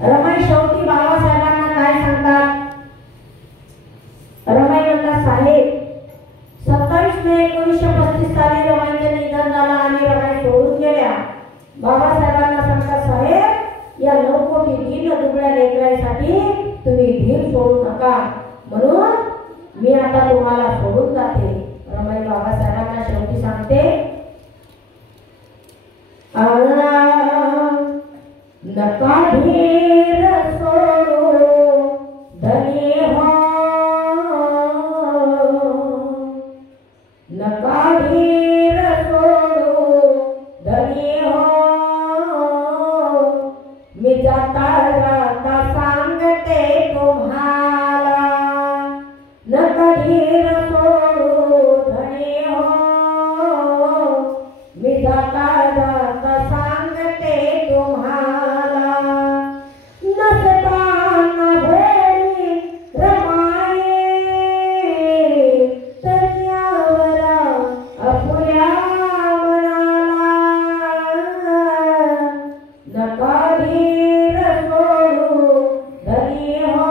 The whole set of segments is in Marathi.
रमाई शेवटी बाबासाहेबांना काय सांगतात? रमाई म्हणतात, साहेब 27 मे 1935 साली रमाईचे निधन झालं आणि रमाई सोडून गेल्या. बाबासाहेबांना सांगतात, साहेब या 9 कोटी दीन दुबळ्या लेकरांसाठी तुम्ही धीर सोडू नका, म्हणून मी आता तुम्हाला सोडून जाते. रमाई बाबासाहेबांना शेवटी सांगते, नका धीर सोडू धनी हो, नका धीर सोडू धनी हो, मी जाता जाता सांगते तुम्हाला, नका धीर सोडू धनी हो, मी जाता जाता सांगते तुम्हाला, नसताना भेडी रमाई तर्यावर अपुऱ्या मनाला, नका धीर सोडू धनी हो,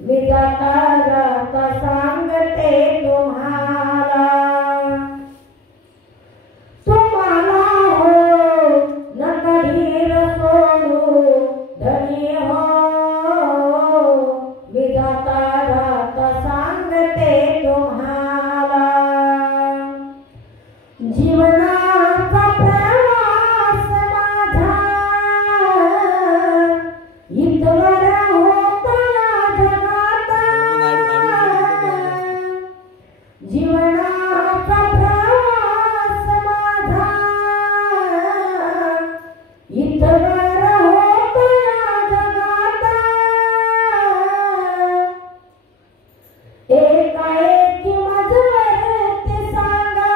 मी जाता जाता सांगते तुम्हाला, तुम्हाला हो नका धीर सोडू धनी हो, मी जाता जाता सांगते तुम्हाला, जीवनाचा प्रवास माझा इथवर होता जगात, जीवनाचा प्रवास माझा इथवर होता जगात, एकाएकी माझ्यावरती सांगा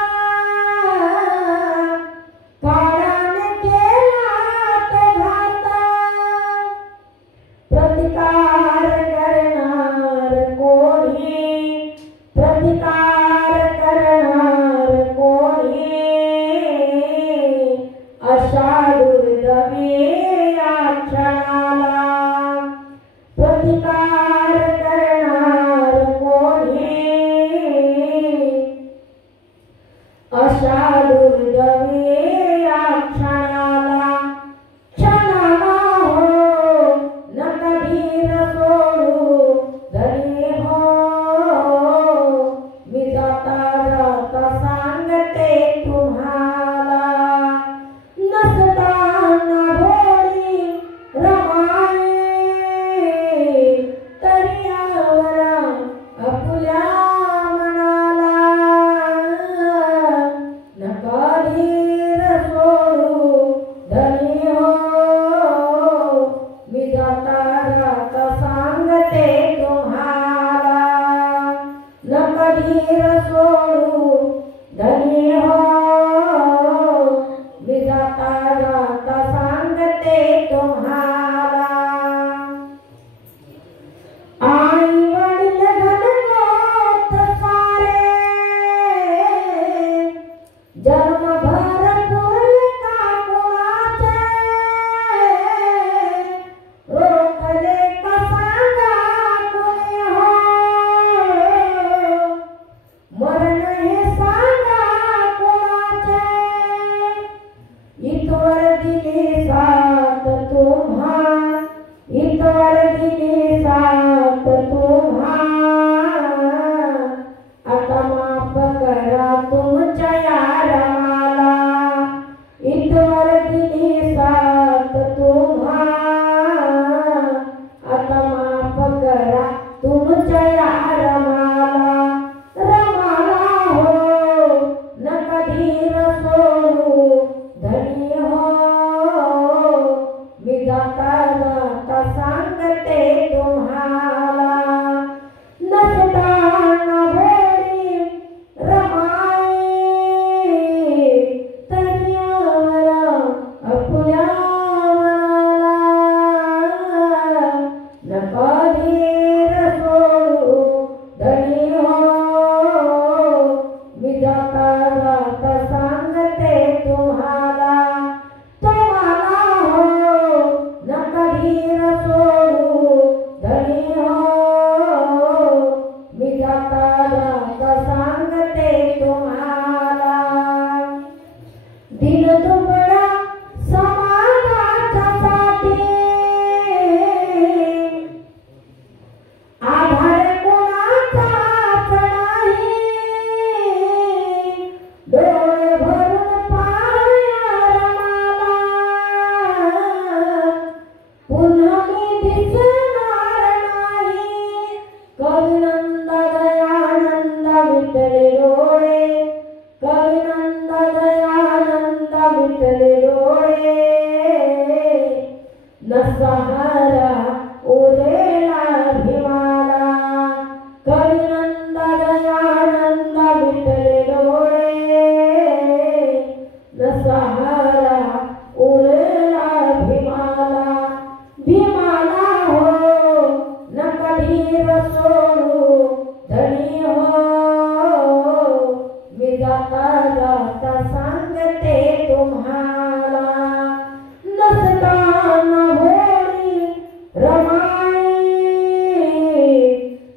काळाने केला तो घात, प्रतिकार करणार कोणी, प्रतिकार करणार कोणी, अशा दुर्दैवी या क्षणाला, प्रतिकार करणार कोणी, अशा दुर्दैवी या क्षणाला, क्षणाला हो नका धीर सोडू धनी हो, मी जाता जाता सांगते तुम्हाला, नसताना भोळी रमाई तर्यावर अपुल्या मनाला, नका धीर सोडू धनी हो, मी जाता जाता सांगते तुम्हाला, नका धीर सोडू धनी हो, मी जाता जाता सांगते तुम्हाला, आई वडील घनघोत सारे जन्मभर फुल का कुणाचे, रोखले का सांगा कुणी हो, मरण हे सांगा कुणाचे, इथवर दिली साथ तुम्हा, इथवर दिली साथ तुम्हा, आता माफ करा तुमच्या या रमाला, इथवर दिली साथ तुम्हा, आता माफ करा तुमच्या या रमाला, रमाला हो नका धीर सोडू धनी हो, मी जाता जाता सांगते तुम्हाला, नसताना भोळी रमाई तर्यावर अपुल्या मनाला, नका धीर सोडू धनी हो, मी जाता जाता सांगते तुम्हाला, तुम्हाला हो न सहारा उरेला भीमाला कविनंद दयानंद विठले डोळे न सहारा उरेला भीमाला भीमाला हो न कधी सोडू धनी हो मी जाता जाता सांगते तुम्हाला नसताना होळी रमाई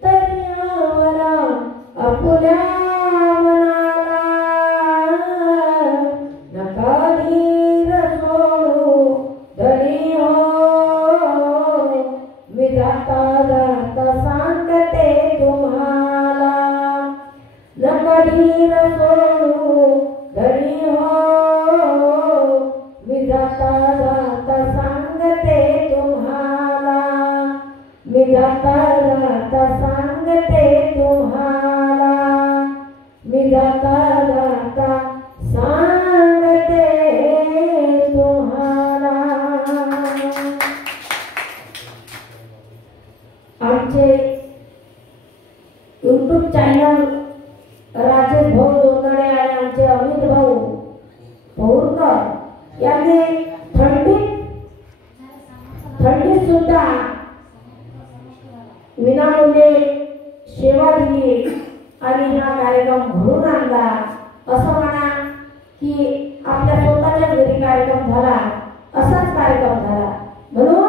तयावरा आपुल्या मनाला नका धीर सोडू धनी हो मी जाता जाता सांगते तुम्हाला नका धीर सोडू धनी हो मी जाता जाता सांगते तुम्हाला मी जाता जाता सांगते तुम्हाला मी जाता जाता सांगते तुम्हाला. आमचे यूट्यूब चॅनल राजेश भाऊ जोंधळे आणि आमचे अमित भाऊ पौरकर यांनी थंडीत सुद्धा विनामूल्य सेवा दिली आणि हा कार्यक्रम घडून आणला. असं म्हणा की आपल्या स्वतःच्या घरी कार्यक्रम झाला, असाच कार्यक्रम झाला. म्हणून